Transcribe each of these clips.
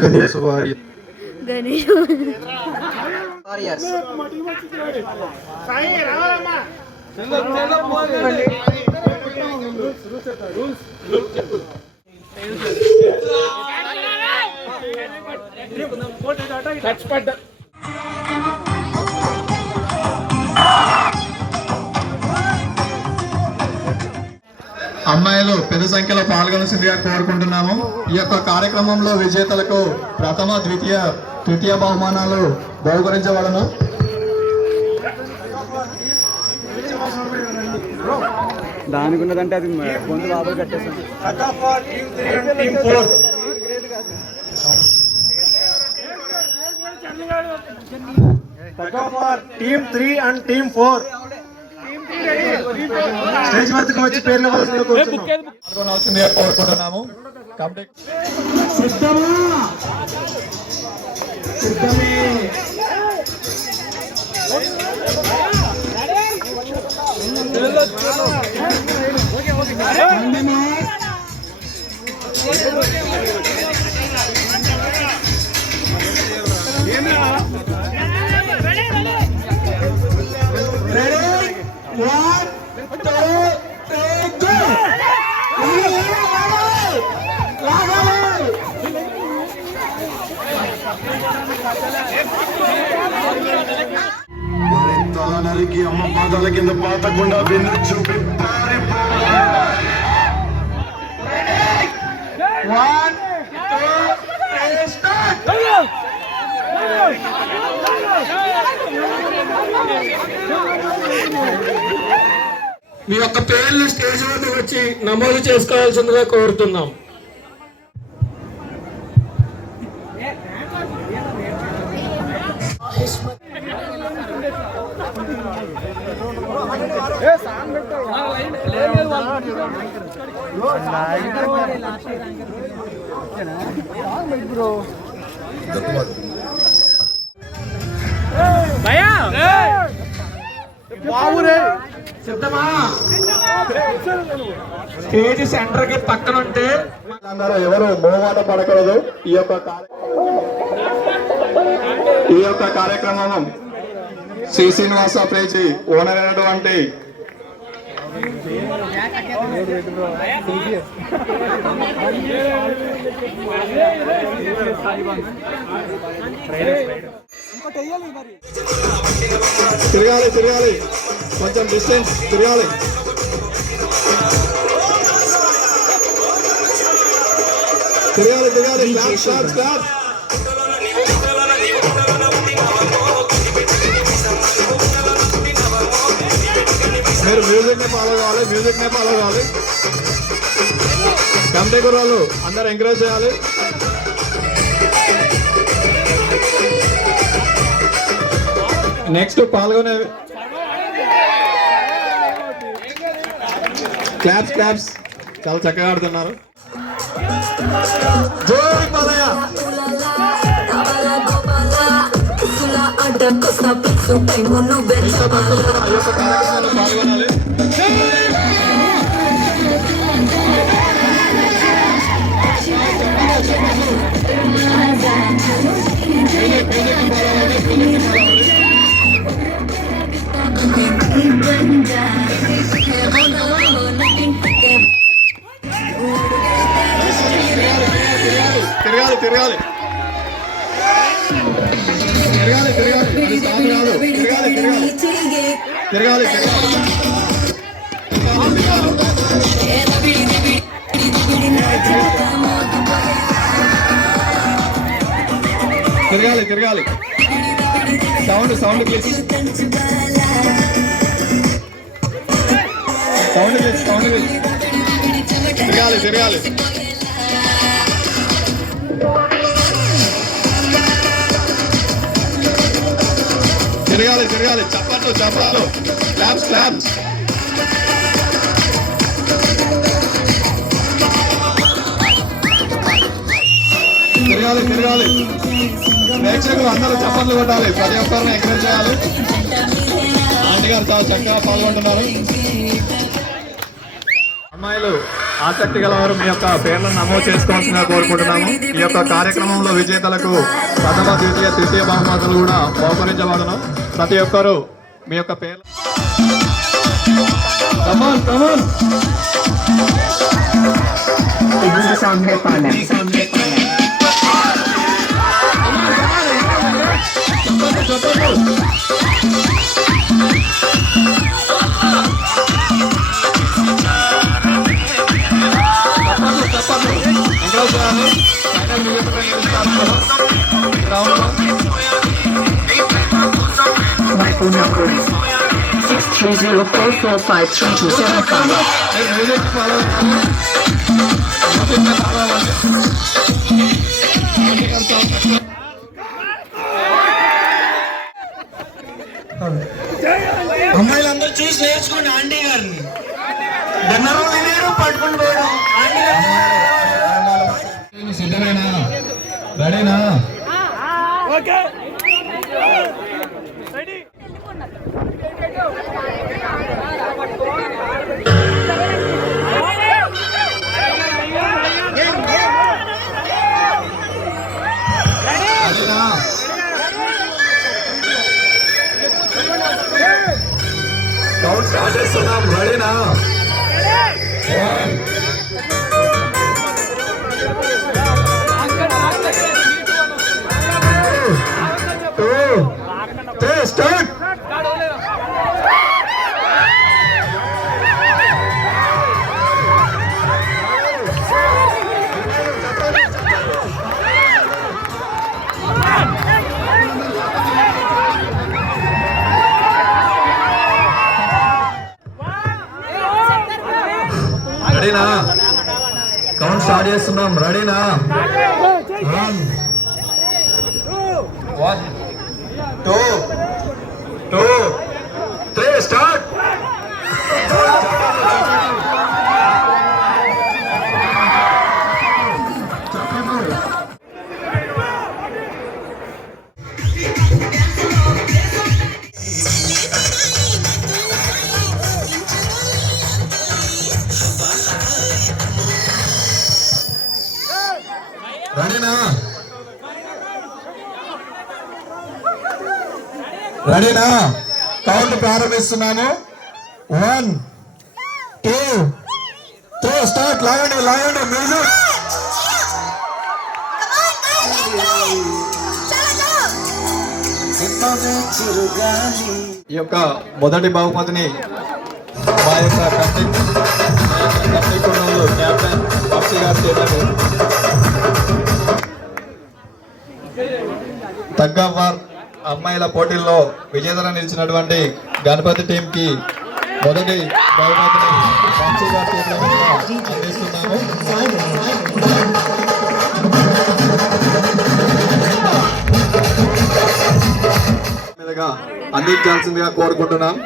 గణేష్ వారి అమ్మాయిలు పెద్ద సంఖ్యలో పాల్గొనాల్సిందిగా కోరుకుంటున్నాము. ఈ యొక్క కార్యక్రమంలో విజేతలకు ప్రథమ తృతీయ బహుమానాలు బహుకరించబడను. దానికి ఉన్నదంటే అది గొంతు బాబు కట్టేసాను. టీమ్ 3 అండ్ టీమ్ 4 స్టేజ్ వద్దకు వచ్చి పేర్లు పాల్గొనాల్సిందిగా కోరుకుంటున్నాము. నరికి అమ్మ పాదాల కింద పాతకుండా వెన్ను చూపి మీ యొక్క పేర్లు స్టేజ్ వద్ద వచ్చి నమోదు చేసుకోవాల్సిందిగా కోరుతున్నాం. స్టేజ్ సెంటర్ కి పక్కన ఉంటే ఎవరు మోమాట పడకూడదు. ఈ యొక్క కార్యక్రమం శ్రీ శ్రీనివాస పేజీ ఓనర్ అయినటువంటి తిరగాలి కొంచెం డిస్టెన్స్ తిరగాలి. మీరు మ్యూజిక్ ని ఫాలో కావాలి. కమిటీ గుర్రాలు అందరు ఎంకరేజ్ చేయాలి. నెక్స్ట్ పాల్గొనే క్లాప్స్ చాలా చక్కగా ఆడుతున్నారు. జై బాలయ్య. పాల్గొనాలి. తిరగాలి సౌండ్ ప్లీజ్. తిరగాలి చప్పట్లు క్లాప్స్. తిరగాలి ప్రేక్షకులు అందరూ చప్పట్లు కొట్టాలి. ప్రతి ఒక్కరిని ఎంకరేజ్ చేయాలి. గారు చాలా చక్కగా పాల్గొంటున్నారు. అమ్మాయిలు ఆసక్తి గలవారు మీ యొక్క పేర్లను నమోదు చేసుకోవాల్సిందిగా కోరుకుంటున్నాము. ఈ యొక్క కార్యక్రమంలో విజేతలకు ప్రథమ, ద్వితీయ, తృతీయ బహుమతులు కూడా బహుకరించబడును. ప్రతి ఒక్కరూ మీ యొక్క పేర్లు Rifle number 630445327. అమ్మాయిలందరూ చూసి నేర్చుకోండి ఆంటీ గారిని. బెన్నరం వినేరు పట్టుకుని పోవడం ఆంటీ గారు. సిద్ధమేనా? రెడీనా? కౌంట్ స్టార్ట్ చేస్తున్నాం. రెడీనా? 1 2 3 స్టార్ట్. రెడీనా? కౌంట్ స్టార్ట్ చేస్తున్నాం. రెడీనా? 1 2 3 స్టార్ట్. రెడీనా? రెడీనా? కౌంట్ ప్రారంభిస్తున్నాను. 1 2 3 స్టార్ట్. లాగండి మ్యూజిక్. ఈ యొక్క మొదటి బహుమతిని మా యొక్క కమిటీ కెప్టెన్ వంశీ గారి చేతులకు తగ్గవార్ అమ్మాయిల పోటీల్లో విజేతగా నిలిచినటువంటి గణపతి టీం కి మొదటి బహుమతిని వంశీ గారి చేతులకు అందిస్తున్నాము. మీదుగా అందించాల్సిందిగా కోరుకుంటున్నాం.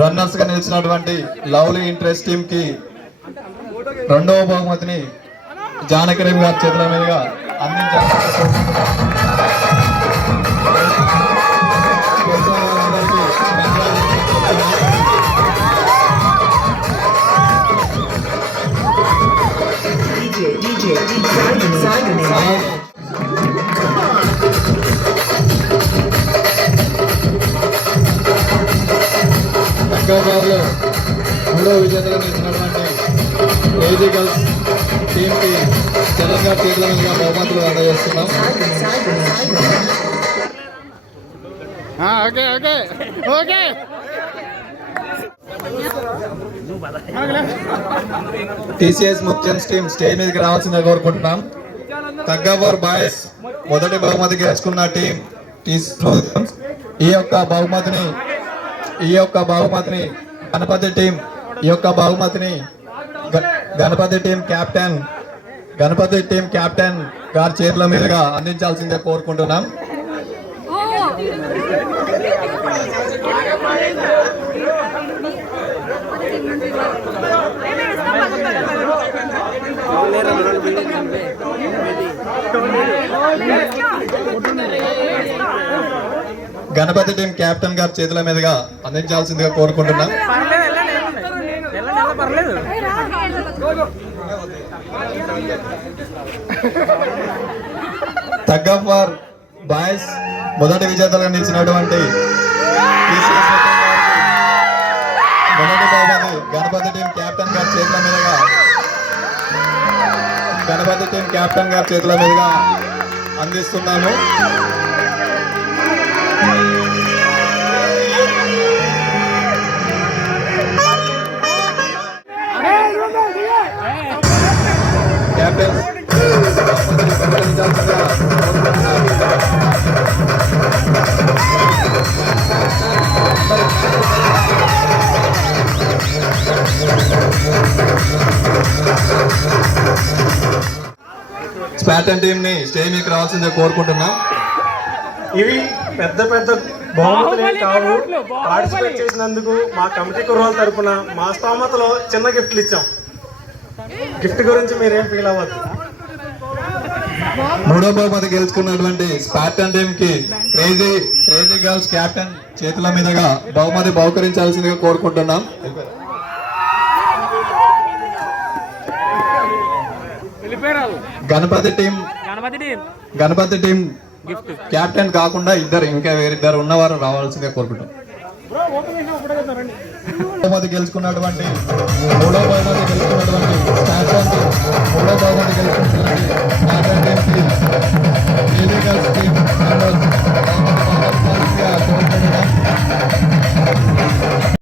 రన్నర్స్ గా నిలిచినటువంటి లవ్లీ ఇంట్రెస్ట్ టీమ్ కి రెండవ బహుమతిని జానకిరేవి గారి చేతుల మీదుగా అందించాల్సిందిగా తగ్గవారులో మూడో విజేతగా నిలిచినటువంటి ఏజీ గర్ల్స్ టీమ్ కి తెలంగాణ చేతుల మీదుగా బహుమతులు అందజేస్తున్నాం. టీసీఎస్ ముఖ్యన్స్ టీం స్టేజ్ మీదకి రావాల్సిందిగా కోరుకుంటున్నాం. తగ్గవార్ బాయ్స్ మొదటి బహుమతి గెలుచుకున్న టీం ఈ యొక్క బహుమతిని గణపతి టీం కెప్టెన్ గారి చేతుల మీదుగా అందించాల్సిందే కోరుకుంటున్నాం. గణపతి టీం కెప్టెన్ గారి చేతుల మీదుగా అందించాల్సిందిగా కోరుకుంటున్నాం. తగ్ ఆఫ్ వార్ బాయ్స్ మొదటి విజేతలుగా నిలిచినటువంటి మొదటి బహుమతి గణపతి టీం కెప్టెన్ గారి చేతుల మీదుగా అందిస్తున్నాము. కెప్టెన్ స్పాటన్ టీం ని స్టేజ్ మీకు రావాల్సిందే కోరుకుంటున్నాం. ఇవి పెద్ద పెద్ద బహుమతులు కావు. పార్టిసిపేట్ చేసినందుకు మా కమిటీ కుర్రాల తరపున మా స్తోమతలో చిన్న గిఫ్ట్లు ఇచ్చాం. గిఫ్ట్ గురించి మీరేం ఫీల్ అవ్వద్దు. మూడో బహుమతి గెలుచుకున్నటువంటి స్పాటన్ టీం కి క్రేజీ గర్ల్స్ కెప్టెన్ చేతుల మీదుగా బహుమతి బహుకరించాల్సిందిగా కోరుకుంటున్నాం. గణపతి టీం కెప్టెన్ కాకుండా ఇంకా వేరిద్దరు ఉన్నవారు రావాల్సిందిగా కోరుకుంటున్నాం. బహుమతి గెలుచుకున్నటువంటి మూడో